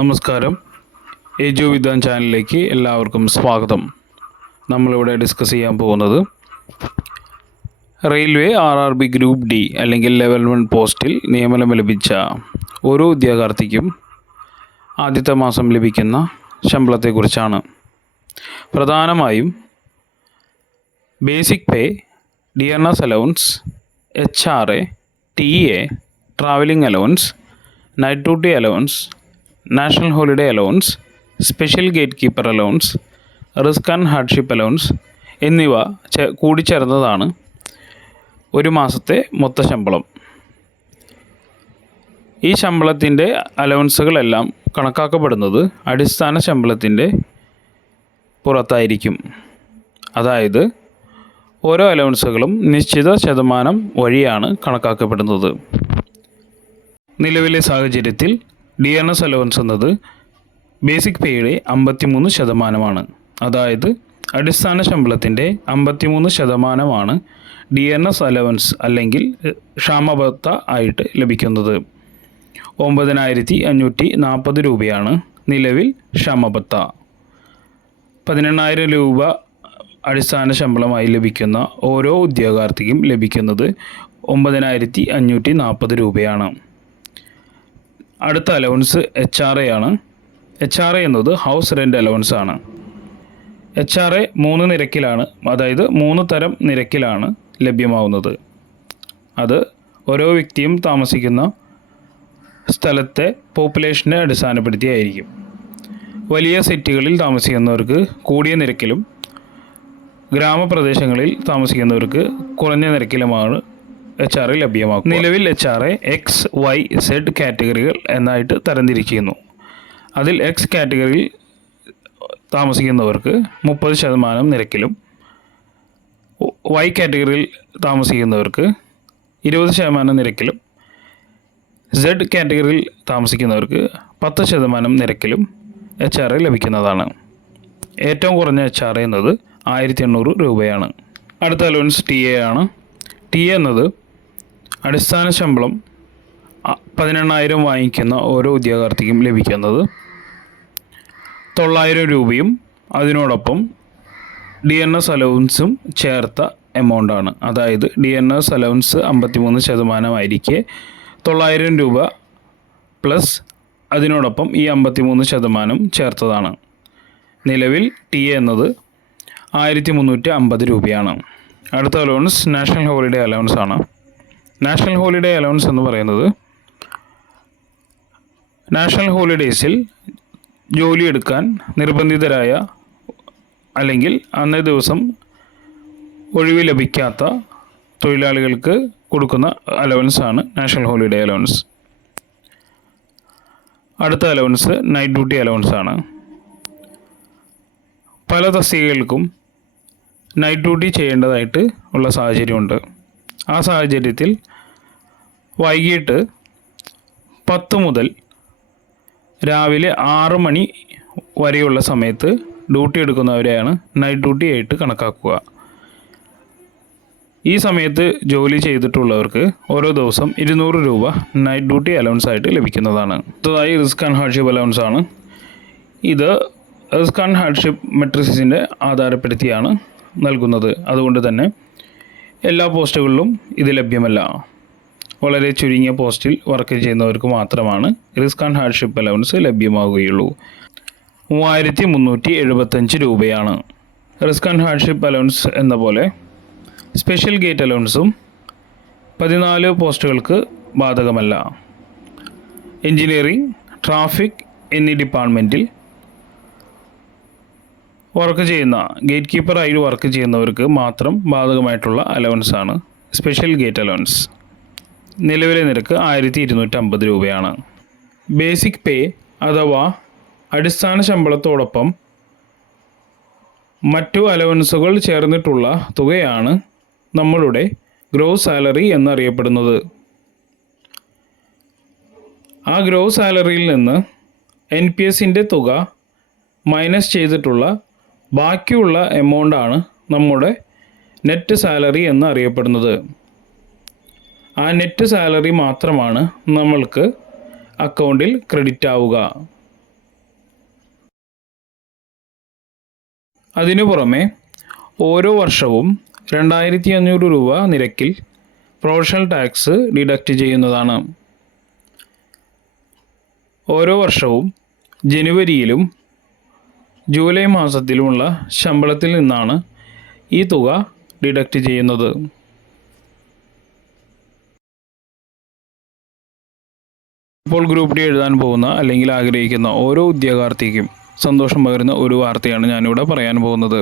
നമസ്കാരം. എജു വിദ്വാൻ ചാനലിലേക്ക് എല്ലാവർക്കും സ്വാഗതം. നമ്മളിവിടെ ഡിസ്കസ് ചെയ്യാൻ പോകുന്നത് റെയിൽവേ RRB ഗ്രൂപ്പ് ഡി അല്ലെങ്കിൽ ലെവൽ 1 പോസ്റ്റിൽ നിയമനം ലഭിച്ച ഓരോ ഉദ്യോഗാർത്ഥിക്കും ആദ്യത്തെ മാസം ലഭിക്കുന്ന ശമ്പളത്തെക്കുറിച്ചാണ്. പ്രധാനമായും basic pay, dearness allowance, HRA, TA, travelling allowance, night duty allowance, national holiday allowance, special gate keeper allowance, risk and hardship allowance എന്നിവ കൂടിച്ചേർന്നതാണ് ഒരു മാസത്തെ മൊത്ത ശമ്പളം. ഈ ശമ്പളത്തിൻ്റെ അലവൻസുകളെല്ലാം കണക്കാക്കപ്പെടുന്നത് അടിസ്ഥാന ശമ്പളത്തിൻ്റെ പുറത്തായിരിക്കും. അതായത് ഓരോ അലവൻസുകളും നിശ്ചിത ശതമാനം വഴിയാണ് കണക്കാക്കപ്പെടുന്നത്. നിലവിലെ സാഹചര്യത്തിൽ ഡിയർനസ് അലവൻസ് എന്നത് ബേസിക് പേയുടെ 53%. അതായത് അടിസ്ഥാന ശമ്പളത്തിൻ്റെ 53% ഡിയർനസ് അലവൻസ് അല്ലെങ്കിൽ ക്ഷാമബത്ത ആയിട്ട് ലഭിക്കുന്നത്. 9,540 രൂപയാണ് നിലവിൽ ക്ഷാമബത്ത. 18,000 രൂപ അടിസ്ഥാന ശമ്പളമായി ലഭിക്കുന്ന ഓരോ ഉദ്യോഗാർത്ഥിക്കും ലഭിക്കുന്നത് 9,540 രൂപയാണ്. അടുത്ത അലവൻസ് HRA ആണ്. HRA എന്നത് ഹൗസ് റെൻ്റ് അലവൻസ് ആണ്. HRA 3 നിരക്കിലാണ്, അതായത് 3 തരം നിരക്കിലാണ് ലഭ്യമാവുന്നത്. അത് ഓരോ വ്യക്തിയും താമസിക്കുന്ന സ്ഥലത്തെ പോപ്പുലേഷനെ അടിസ്ഥാനപ്പെടുത്തിയായിരിക്കും. വലിയ സിറ്റികളിൽ താമസിക്കുന്നവർക്ക് കൂടിയ നിരക്കിലും ഗ്രാമപ്രദേശങ്ങളിൽ താമസിക്കുന്നവർക്ക് കുറഞ്ഞ നിരക്കിലുമാണ് HRA ലഭ്യമാക്കും. നിലവിൽ HRA XYZ കാറ്റഗറികൾ എന്നായിട്ട് തരംതിരിച്ചിരിക്കുന്നു. അതിൽ X കാറ്റഗറിയിൽ താമസിക്കുന്നവർക്ക് 30% നിരക്കിലും, Y കാറ്റഗറിയിൽ താമസിക്കുന്നവർക്ക് 20% നിരക്കിലും, Z കാറ്റഗറിയിൽ താമസിക്കുന്നവർക്ക് 10% നിരക്കിലും HRA ലഭിക്കുന്നതാണ്. ഏറ്റവും കുറഞ്ഞ HRA എന്നത് 1,800 രൂപയാണ്. അടുത്ത അലവൻസ് TA ആണ്. TA എന്നത് അടിസ്ഥാന ശമ്പളം 18,000 വാങ്ങിക്കുന്ന ഓരോ ഉദ്യോഗാർത്ഥിക്കും ലഭിക്കുന്നത് 900 രൂപയും അതിനോടൊപ്പം ഡിയർനസ് അലവൻസും ചേർത്ത എമൗണ്ടാണ്. അതായത് ഡിയർനസ് അലവൻസ് 53% ആയിരിക്കെ 900 രൂപ പ്ലസ് അതിനോടൊപ്പം ഈ 53% ചേർത്തതാണ്. നിലവിൽ TA എന്നത് 1,350 രൂപയാണ്. അടുത്ത അലവൻസ് നാഷണൽ ഹോളിഡേ അലവൻസ് ആണ്. നാഷണൽ ഹോളിഡേ അലവൻസ് എന്ന് പറയുന്നത് നാഷണൽ ഹോളിഡേയ്സിൽ ജോലിയെടുക്കാൻ നിർബന്ധിതരായ അല്ലെങ്കിൽ അന്നേ ദിവസം ഒഴിവ് ലഭിക്കാത്ത തൊഴിലാളികൾക്ക് കൊടുക്കുന്ന അലവൻസ് ആണ് നാഷണൽ ഹോളിഡേ അലവൻസ്. അടുത്ത അലവൻസ് നൈറ്റ് ഡ്യൂട്ടി അലവൻസ് ആണ്. പല തസ്തികകൾക്കും നൈറ്റ് ഡ്യൂട്ടി ചെയ്യേണ്ടതായിട്ട് ഉള്ള സാഹചര്യമുണ്ട്. ആ സാഹചര്യത്തിൽ വൈകിട്ട് 10 മുതൽ രാവിലെ 6 മണി വരെയുള്ള സമയത്ത് ഡ്യൂട്ടി എടുക്കുന്നവരെയാണ് നൈറ്റ് ഡ്യൂട്ടി ആയിട്ട് കണക്കാക്കുക. ഈ സമയത്ത് ജോലി ചെയ്തിട്ടുള്ളവർക്ക് ഓരോ ദിവസം 200 രൂപ നൈറ്റ് ഡ്യൂട്ടി അലവൻസ് ആയിട്ട് ലഭിക്കുന്നതാണ്. അടുത്തതായി റിസ്ക് ആൻഡ് ഹാർഡ്ഷിപ്പ് അലവൻസ് ആണ്. ഇത് റിസ്ക് ആൻഡ് ഹാർഡ്ഷിപ്പ് മെട്രിക്സിനെ ആധാരപ്പെടുത്തിയാണ് നൽകുന്നത്. അതുകൊണ്ട് തന്നെ എല്ലാ പോസ്റ്റുകളിലും ഇത് ലഭ്യമല്ല. വളരെ ചുരുങ്ങിയ പോസ്റ്റിൽ വർക്ക് ചെയ്യുന്നവർക്ക് മാത്രമാണ് റിസ്ക് ആൻഡ് ഹാർഡ്ഷിപ്പ് അലവൻസ് ലഭ്യമാവുകയുള്ളൂ. 3,375 രൂപയാണ്. റിസ്ക് ആൻഡ് ഹാർഡ്ഷിപ്പ് അലവൻസ് എന്ന പോലെ സ്പെഷ്യൽ ഗേറ്റ് അലവൻസും 14 പോസ്റ്റുകൾക്ക് ബാധകമല്ല. എഞ്ചിനീയറിംഗ്, ട്രാഫിക് എന്നീ ഡിപ്പാർട്ട്മെൻറ്റിൽ വർക്ക് ചെയ്യുന്ന ഗേറ്റ് കീപ്പറായി വർക്ക് ചെയ്യുന്നവർക്ക് മാത്രം ബാധകമായിട്ടുള്ള അലവൻസാണ് സ്പെഷ്യൽ ഗേറ്റ് അലവൻസ്. നിലവിലെ നിരക്ക് 1,250 രൂപയാണ്. ബേസിക് പേ അഥവാ അടിസ്ഥാന ശമ്പളത്തോടൊപ്പം മറ്റു അലവൻസുകൾ ചേർന്നിട്ടുള്ള തുകയാണ് നമ്മളുടെ ഗ്രോസ് സാലറി എന്നറിയപ്പെടുന്നത്. ആ ഗ്രോസ് സാലറിയിൽ നിന്ന് NPSൻ്റെ തുക മൈനസ് ചെയ്തിട്ടുള്ള ബാക്കിയുള്ള എമൗണ്ടാണ് നമ്മുടെ നെറ്റ് സാലറി എന്ന് അറിയപ്പെടുന്നത്. ആ നെറ്റ് സാലറി മാത്രമാണ് നമ്മൾക്ക് അക്കൗണ്ടിൽ ക്രെഡിറ്റ് ആവുക. അതിനു പുറമെ ഓരോ വർഷവും 2500 രൂപ നിരക്കിൽ പ്രൊഫഷണൽ ടാക്സ് ഡിഡക്റ്റ് ചെയ്യുന്നതാണ്. ഓരോ വർഷവും ജനുവരിയിലും ജൂലൈ മാസത്തിലുമുള്ള ശമ്പളത്തിൽ നിന്നാണ് ഈ തുക ഡിഡക്റ്റ് ചെയ്യുന്നത്. ഇപ്പോൾ ഗ്രൂപ്പ് ഡി എഴുതാൻ പോകുന്ന അല്ലെങ്കിൽ ആഗ്രഹിക്കുന്ന ഓരോ ഉദ്യോഗാർത്ഥിക്കും സന്തോഷം പകരുന്ന ഒരു വാർത്തയാണ് ഞാനിവിടെ പറയാൻ പോകുന്നത്.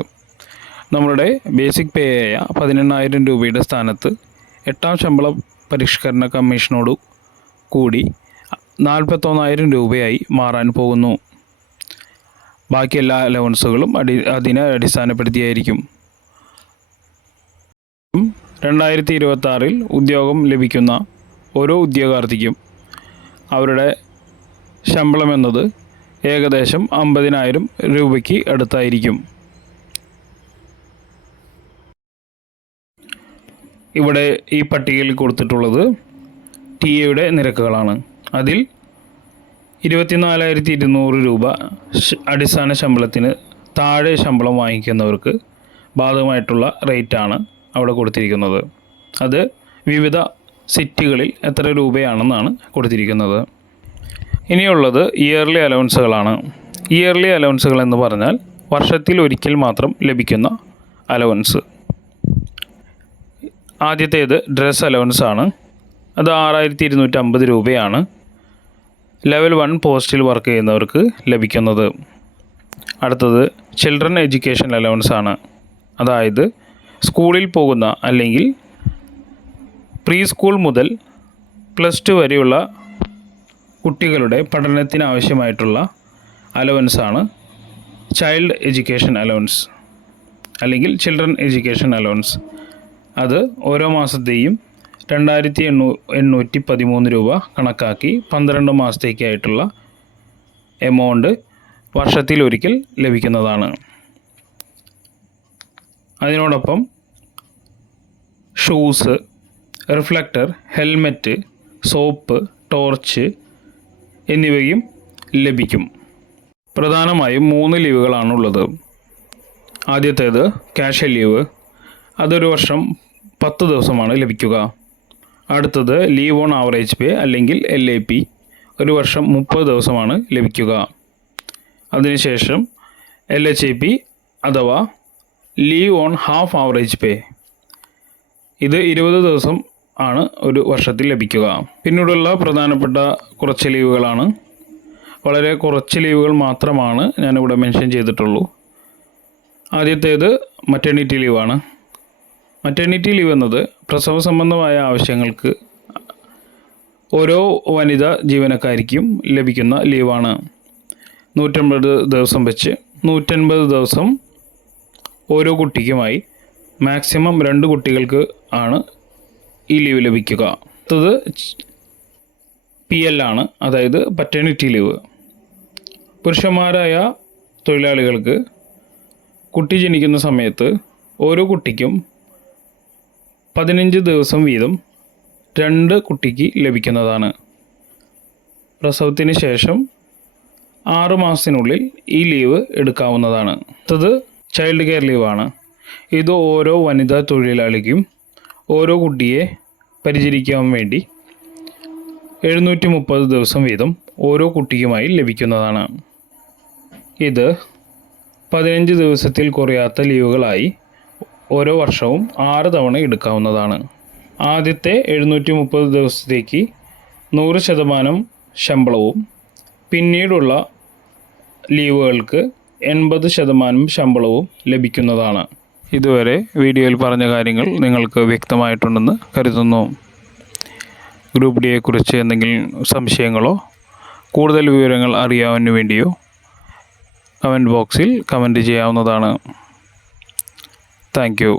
നമ്മളുടെ ബേസിക് പേ ആയ 18,000 രൂപയുടെ സ്ഥാനത്ത് 8ാം ശമ്പള പരിഷ്കരണ കമ്മീഷനോട് കൂടി 41,000 രൂപയായി മാറാൻ പോകുന്നു. ബാക്കി എല്ലാ അലവൻസുകളും അതിനെ അടിസ്ഥാനപ്പെടുത്തിയായിരിക്കും. 2026 ഉദ്യോഗം ലഭിക്കുന്ന ഓരോ ഉദ്യോഗാർത്ഥിക്കും അവരുടെ ശമ്പളം എന്നത് ഏകദേശം 50,000 രൂപയ്ക്ക് അടുത്തായിരിക്കും. ഇവിടെ ഈ പട്ടികയിൽ കൊടുത്തിട്ടുള്ളത് ടി എയുടെ നിരക്കുകളാണ്. അതിൽ 24,200 രൂപ അടിസ്ഥാന ശമ്പളത്തിന് താഴെ ശമ്പളം വാങ്ങിക്കുന്നവർക്ക് ബാധകമായിട്ടുള്ള റേറ്റാണ് അവിടെ കൊടുത്തിരിക്കുന്നത്. അത് വിവിധ സിറ്റികളിൽ എത്ര രൂപയാണെന്നാണ് കൊടുത്തിരിക്കുന്നത്. ഇനിയുള്ളത് ഇയർലി അലവൻസുകളാണ്. ഇയർലി അലവൻസുകൾ എന്ന് പറഞ്ഞാൽ വർഷത്തിൽ ഒരിക്കൽ മാത്രം ലഭിക്കുന്ന അലവൻസ്. ആദ്യത്തേത് ഡ്രസ് അലവൻസ് ആണ്. അത് 6,250 രൂപയാണ് ലെവൽ 1 പോസ്റ്റിൽ വർക്ക് ചെയ്യുന്നവർക്ക് ലഭിക്കുന്നത്. അടുത്തത് ചിൽഡ്രൻ എഡ്യൂക്കേഷൻ അലവൻസ് ആണ്. അതായത് സ്കൂളിൽ പോകുന്ന അല്ലെങ്കിൽ പ്രീ സ്കൂൾ മുതൽ +2 വരെയുള്ള കുട്ടികളുടെ പഠനത്തിന് ആവശ്യമായിട്ടുള്ള അലവൻസാണ് ചൈൽഡ് എഡ്യൂക്കേഷൻ അലവൻസ് അല്ലെങ്കിൽ ചിൽഡ്രൻ എഡ്യൂക്കേഷൻ അലവൻസ്. അത് ഓരോ മാസത്തെയും 2,813 രൂപ കണക്കാക്കി 12 മാസത്തേക്കായിട്ടുള്ള എമൗണ്ട് വർഷത്തിലൊരിക്കൽ ലഭിക്കുന്നതാണ്. അതിനോടൊപ്പം shoes, reflector, helmet, soap, torch എന്നിവയും ലഭിക്കും. പ്രധാനമായും 3 ലീവുകളാണുള്ളത്. ആദ്യത്തേത് ക്യാഷ്വൽ ലീവ്. അതൊരു വർഷം 10 ദിവസമാണ് ലഭിക്കുക. അടുത്തത് ലീവ് ഓൺ ആവറേജ് പേ അല്ലെങ്കിൽ LAP. ഒരു വർഷം 30 ദിവസമാണ് ലഭിക്കുക. അതിനുശേഷം LHAP അഥവാ ലീവ് ഓൺ ഹാഫ് ആവറേജ് പേ. ഇത് 20 ദിവസം ആണ് ഒരു വർഷത്തിൽ ലഭിക്കുക. പിന്നീടുള്ള പ്രധാനപ്പെട്ട കുറച്ച് ലീവുകളാണ്. വളരെ കുറച്ച് ലീവുകൾ മാത്രമാണ് ഞാനിവിടെ മെൻഷൻ ചെയ്തിട്ടുള്ളൂ. ആദ്യത്തേത് മറ്റേണിറ്റി ലീവാണ്. മറ്റേണിറ്റി ലീവ് എന്നത് പ്രസവ സംബന്ധമായ ആവശ്യങ്ങൾക്ക് ഓരോ വനിതാ ജീവനക്കാരിക്കും ലഭിക്കുന്ന ലീവാണ്. 150 ദിവസം വെച്ച് 150 ദിവസം ഓരോ കുട്ടിക്കുമായി മാക്സിമം 2 കുട്ടികൾക്ക് ആണ് ഈ ലീവ് ലഭിക്കുക. അടുത്തത് PL ആണ്, അതായത് പറ്റേണിറ്റി ലീവ്. പുരുഷന്മാരായ തൊഴിലാളികൾക്ക് കുട്ടി ജനിക്കുന്ന സമയത്ത് ഓരോ കുട്ടിക്കും 15 ദിവസം വീതം 2 കുട്ടിക്ക് ലഭിക്കുന്നതാണ്. പ്രസവത്തിന് ശേഷം 6 മാസത്തിനുള്ളിൽ ഈ ലീവ് എടുക്കാവുന്നതാണ്. അടുത്തത് ചൈൽഡ് കെയർ ലീവാണ്. ഇത് ഓരോ വനിതാ തൊഴിലാളിക്കും ഓരോ കുട്ടിയെ പരിചരിക്കാൻ വേണ്ടി 730 ദിവസം വീതം ഓരോ കുട്ടിക്കുമായി ലഭിക്കുന്നതാണ്. ഇത് 15 ദിവസത്തിൽ കുറയാത്ത ലീവുകളായി ഓരോ വർഷവും 6 തവണ എടുക്കാവുന്നതാണ്. ആദ്യത്തെ 730 ദിവസത്തേക്ക് 100% ശമ്പളവും പിന്നീടുള്ള ലീവുകൾക്ക് 80% ശമ്പളവും ലഭിക്കുന്നതാണ്. ഇതുവരെ വീഡിയോയിൽ പറഞ്ഞ കാര്യങ്ങൾ നിങ്ങൾക്ക് വ്യക്തമായിട്ടുണ്ടെന്ന് കരുതുന്നു. ഗ്രൂപ്പ് ഡിയെക്കുറിച്ച് എന്തെങ്കിലും സംശയങ്ങളോ കൂടുതൽ വിവരങ്ങൾ അറിയാൻ വേണ്ടിയോ കമൻറ്റ് ബോക്സിൽ കമൻറ്റ് ചെയ്യാവുന്നതാണ്. Thank you.